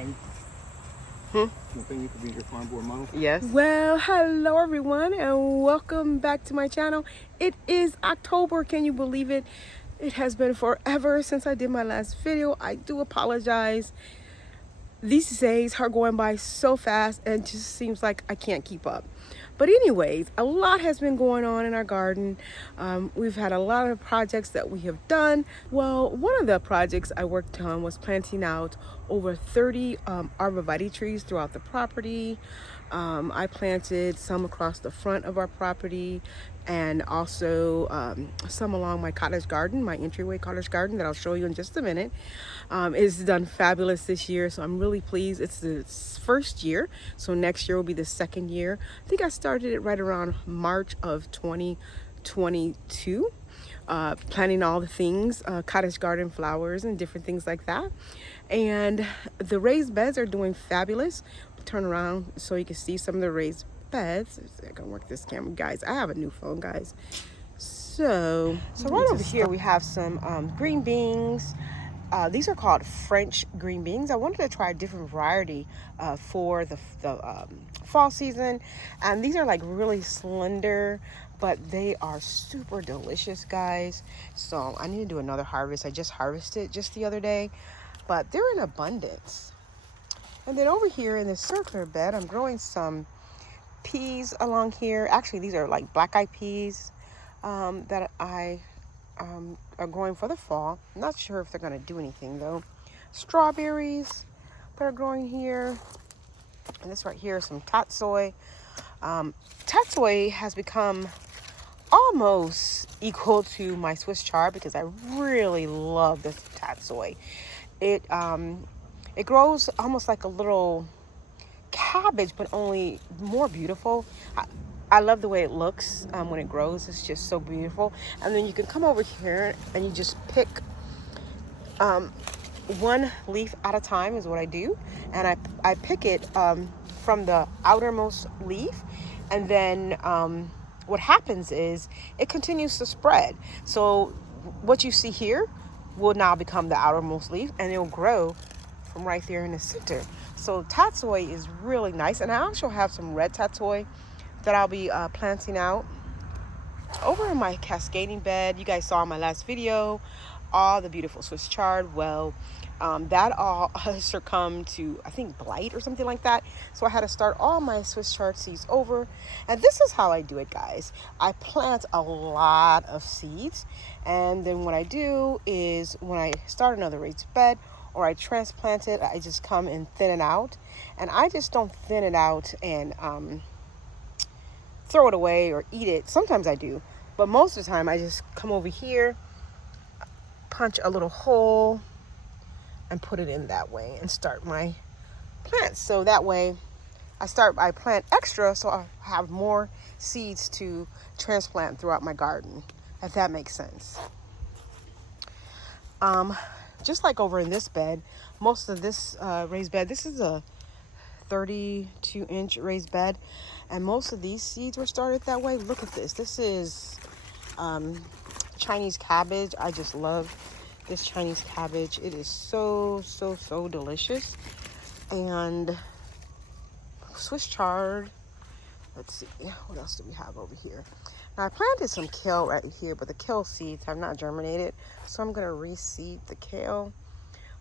thing? You think you could be your farm boy model? Yes. Well, hello everyone and welcome back to my channel. It is October. Can you believe it? It has been forever since I did my last video. I do apologize. These days are going by so fast and it just seems like I can't keep up. But anyways, a lot has been going on in our garden. We've had a lot of projects that we have done. Well, one of the projects I worked on was planting out over 30 arborvitae trees throughout the property. I planted some across the front of our property and also some along my cottage garden, my entryway cottage garden that I'll show you in just a minute. It's done fabulous this year, so I'm really pleased. It's the first year, so next year will be the second year. I think I started it right around March of 2022. Planting all the things, cottage garden flowers and different things like that. And the raised beds are doing fabulous. Turn around so you can see some of the raised beds. I can work this camera, guys. I have a new phone, guys. So right over here we have some green beans. These are called French green beans. I wanted to try a different variety for the fall season, and these are like really slender, but they are super delicious, guys. So I need to do another harvest. I just harvested just the other day, but they're in abundance. And then over here in this circular bed, I'm growing some peas along here. Actually, these are like black-eyed peas that I are growing for the fall. I'm not sure if they're going to do anything though. Strawberries that are growing here. And this right here is some tatsoi. Tatsoi has become almost equal to my Swiss chard because I really love this tatsoi. It grows almost like a little cabbage, but only more beautiful. I love the way it looks when it grows. It's just so beautiful. And then you can come over here and you just pick one leaf at a time is what I do. And I pick it from the outermost leaf. And then what happens is it continues to spread. So what you see here will now become the outermost leaf, and it'll grow from right there in the center. So tatsoi is really nice. And I also have some red tatsoi that I'll be planting out over in my cascading bed. You guys saw in my last video all the beautiful Swiss chard. Well, that all succumbed to, I think, blight or something like that. So I had to start all my Swiss chard seeds over. And this is how I do it, guys. I plant a lot of seeds, and then what I do is when I start another raised bed or I transplant it, I just come and thin it out. And I just don't thin it out and throw it away or eat it. Sometimes I do, but most of the time I just come over here, punch a little hole and put it in that way and start my plants. So that way I plant extra, so I have more seeds to transplant throughout my garden, if that makes sense. Just like over in this bed, most of this raised bed, this is a 32-inch raised bed, and most of these seeds were started that way. Look at this. This is Chinese cabbage. I just love this Chinese cabbage. It is so delicious. And Swiss chard. Let's see, what else do we have over here? Now I planted some kale right here, but the kale seeds have not germinated, so I'm gonna reseed the kale.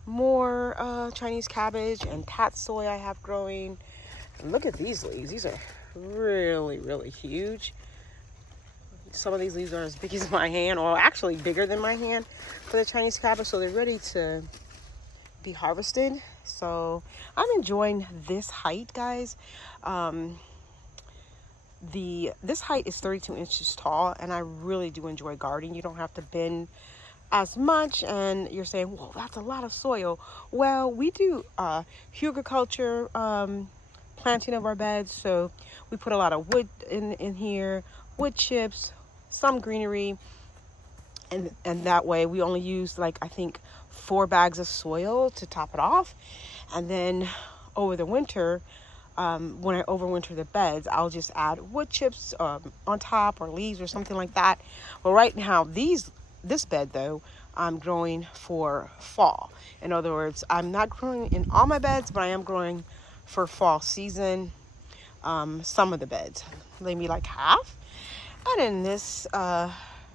More Chinese cabbage and tatsoi I have growing. And look at these leaves. These are really huge. Some of these leaves are as big as my hand, or actually bigger than my hand for the Chinese cabbage, so they're ready to be harvested. So I'm enjoying this height, guys. This height is 32 inches tall, and I really do enjoy gardening. You don't have to bend as much, and you're saying, well, that's a lot of soil. Well, we do hugelkultur planting of our beds, so we put a lot of wood in here, wood chips, some greenery, and that way we only use, like, I think 4 bags of soil to top it off. And then over the winter, when I overwinter the beds, I'll just add wood chips on top, or leaves or something like that. But right now, this bed though, I'm growing for fall. In other words, I'm not growing in all my beds, but I am growing for fall season. Some of the beds, maybe like half. And in this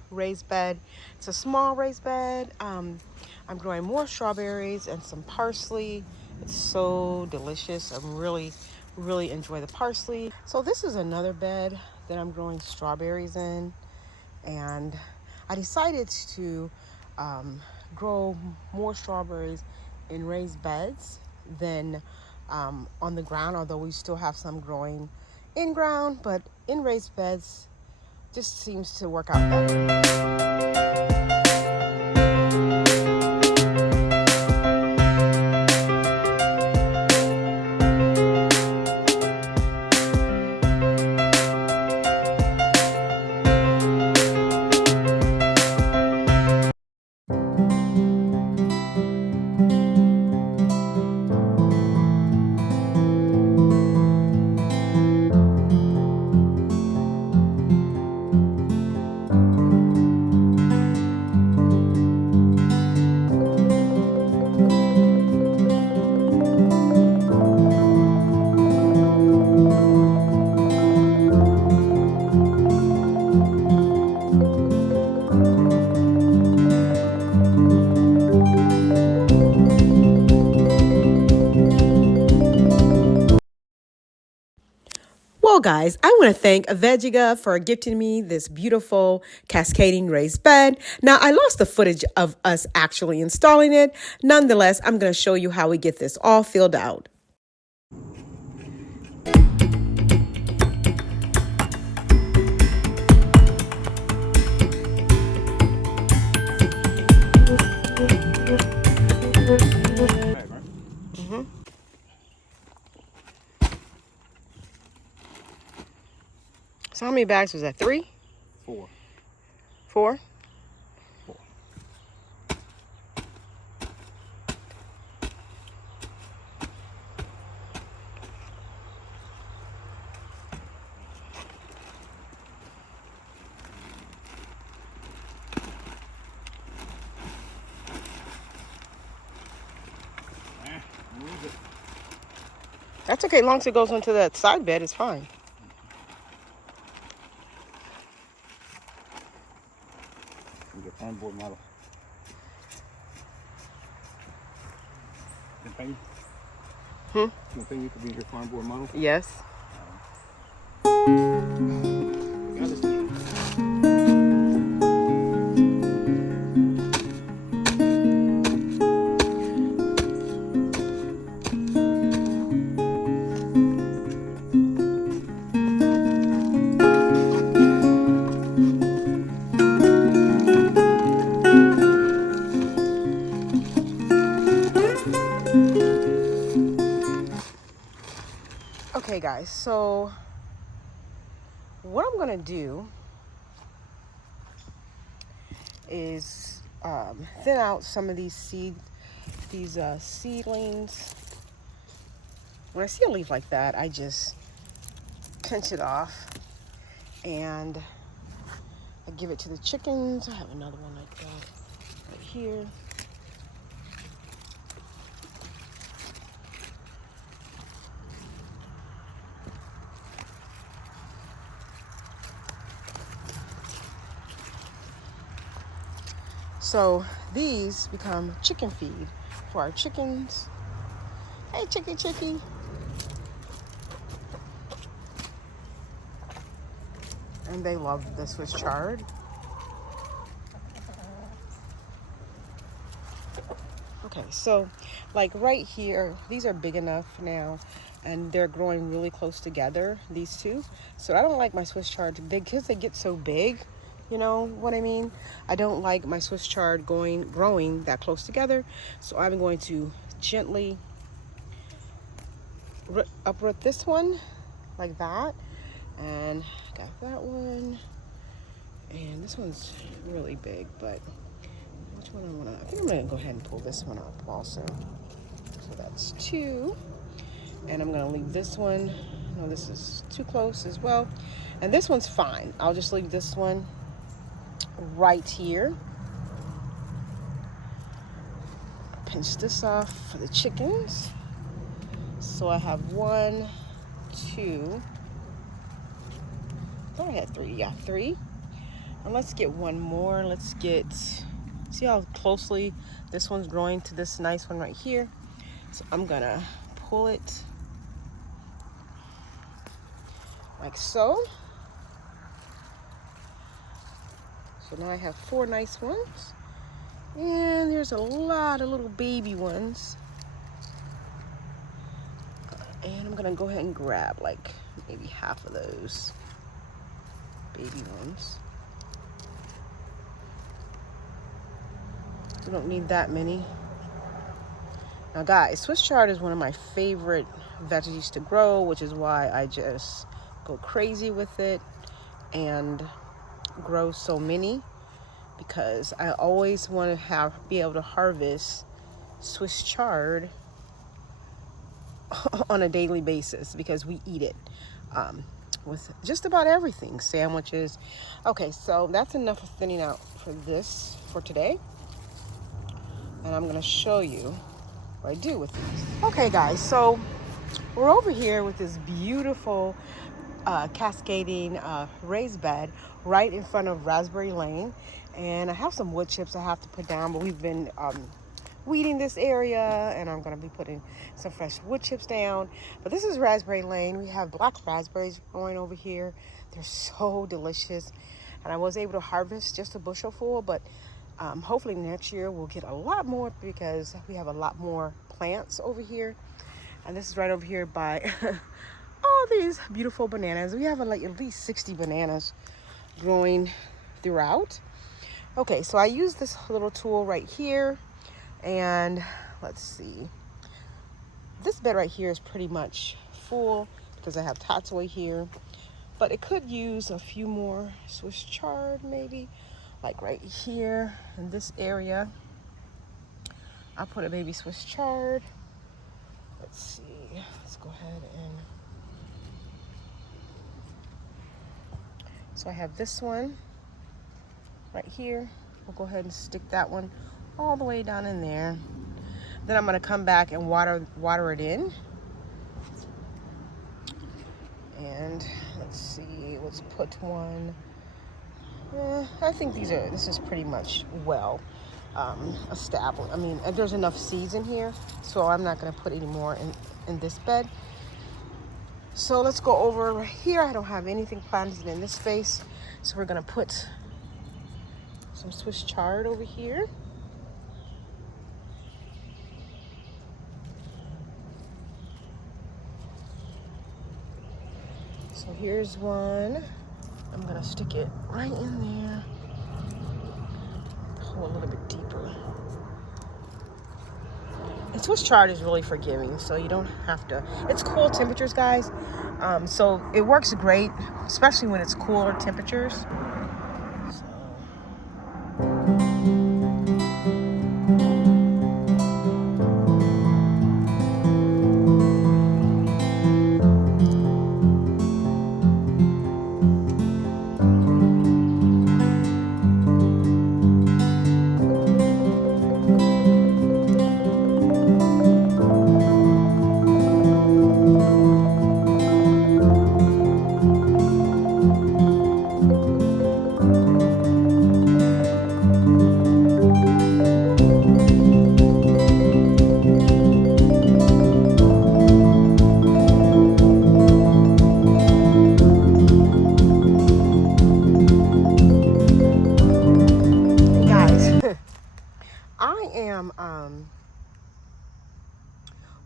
raised bed, it's a small raised bed. I'm growing more strawberries and some parsley. It's so delicious. I'm really enjoy the parsley. So this is another bed that I'm growing strawberries in, and I decided to grow more strawberries in raised beds than on the ground, although we still have some growing in ground, but in raised beds just seems to work out better. Well, guys, I want to thank Vegiga for gifting me this beautiful cascading raised bed. Now, I lost the footage of us actually installing it. Nonetheless, I'm going to show you how we get this all filled out. So how many bags was that? 3? 4. 4? 4. Move it. That's okay, as long as it goes into that side bed, it's fine. Your farm board model. You think you could be your farm board model? Yes. Okay, guys, so what I'm gonna do is thin out some of these seedlings. When I see a leaf like that, I just pinch it off and I give it to the chickens. I have another one like that right here. So these become chicken feed for our chickens. Hey, chickie. And they love this with Chard. Okay, so like right here, these are big enough now and they're growing really close together, these two. So I don't like my Swiss Chard big because they get so big. You know what I mean? I don't like my Swiss Chard growing that close together. So I'm going to gently uproot this one like that. And got that one. And this one's really big, but which one I think I'm gonna go ahead and pull this one up also. So that's 2. And I'm gonna leave this one. No, this is too close as well. And this one's fine. I'll just leave this one right here. pinch this off for the chickens. So I have 1, 2. I thought I had 3. Yeah, 3. And let's get one more. Let's get, see how closely this one's growing to this nice one right here. So I'm gonna pull it like so. So now I have 4 nice ones. And there's a lot of little baby ones. And I'm gonna go ahead and grab like maybe half of those baby ones. We don't need that many. Now guys, Swiss chard is one of my favorite veggies to grow, which is why I just go crazy with it and grow so many, because I always want to be able to harvest Swiss chard on a daily basis, because we eat it with just about everything, sandwiches. Okay, so that's enough of thinning out for today, and I'm going to show you what I do with these. Okay guys, so we're over here with this beautiful cascading raised bed right in front of Raspberry Lane, and I have some wood chips I have to put down, but we've been weeding this area, and I'm going to be putting some fresh wood chips down. But this is Raspberry Lane. We have black raspberries growing over here. They're so delicious, and I was able to harvest just a bushel full, but hopefully next year we'll get a lot more, because we have a lot more plants over here. And this is right over here by all these beautiful bananas. We have like at least 60 bananas growing throughout. Okay, so I use this little tool right here, and let's see. This bed right here is pretty much full because I have tatsoi here, but it could use a few more Swiss chard, maybe like right here in this area. I'll put a baby Swiss chard. Let's see, let's go ahead and, so I have this one right here. We'll go ahead and stick that one all the way down in there. Then I'm gonna come back and water it in. And let's see, let's put one. I think this is pretty much well established. I mean, there's enough seeds in here, so I'm not gonna put any more in this bed. So let's go over right here. I don't have anything planted in this space, so we're gonna put some Swiss chard over here. So here's one. I'm gonna stick it right in there. Pull a little bit deeper. And Swiss chard is really forgiving, so you don't have to. It's cool temperatures, guys. So it works great, especially when it's cooler temperatures.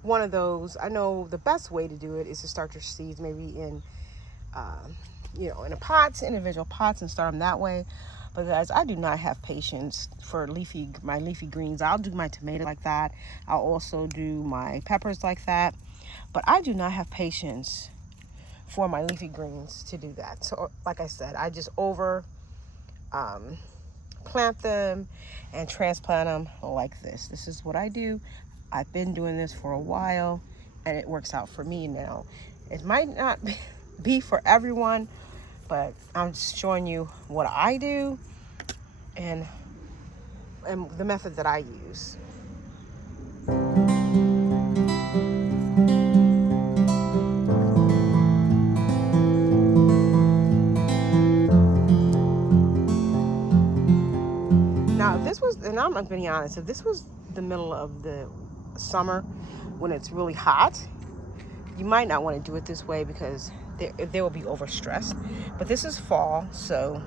One of those, I know the best way to do it is to start your seeds maybe in in a pots, individual pots, and start them that way. But guys, I do not have patience for my leafy greens. I'll do my tomato like that. I'll also do my peppers like that, but I do not have patience for my leafy greens to do that. So like I said, I just plant them and transplant them like this. This is what I do. I've been doing this for a while, and it works out for me now. It might not be for everyone, but I'm just showing you what I do and the method that I use. I'm gonna be honest, if this was the middle of the summer when it's really hot, you might not want to do it this way because they will be overstressed. But this is fall, so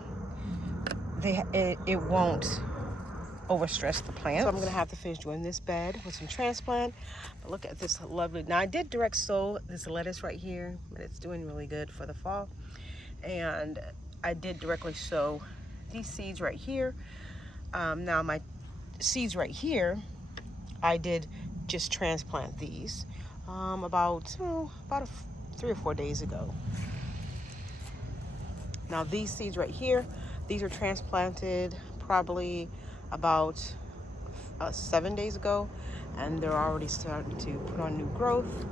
it won't overstress the plant. So I'm gonna have to finish doing this bed with some transplant. But look at this lovely. Now I did direct sow this lettuce right here, but it's doing really good for the fall. And I did directly sow these seeds right here. Now my seeds right here, I did just transplant these about 3 or 4 days ago. Now these seeds right here, these are transplanted probably about 7 days ago, and they're already starting to put on new growth.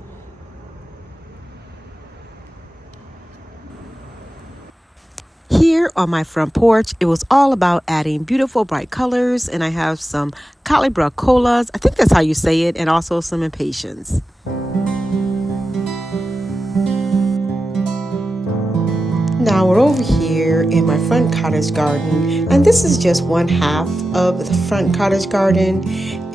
Here on my front porch, it was all about adding beautiful bright colors, and I have some calibracolas, I think that's how you say it, and also some impatiens. Now we're over here in my front cottage garden, and this is just one half of the front cottage garden,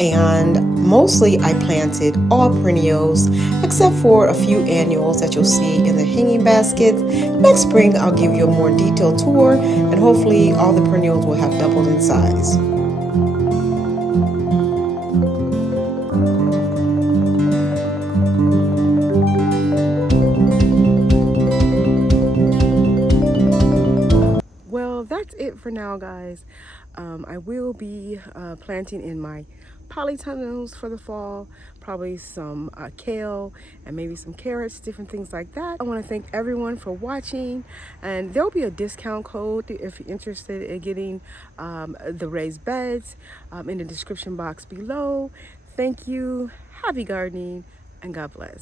and mostly I planted all perennials except for a few annuals that you'll see in the hanging basket. Next spring I'll give you a more detailed tour, and hopefully all the perennials will have doubled in size. Well, that's it for now, guys. I will be planting in my polytunnels for the fall, probably some kale and maybe some carrots, different things like that. I want to thank everyone for watching, and there'll be a discount code if you're interested in getting the raised beds in the description box below. Thank you, happy gardening, and God bless.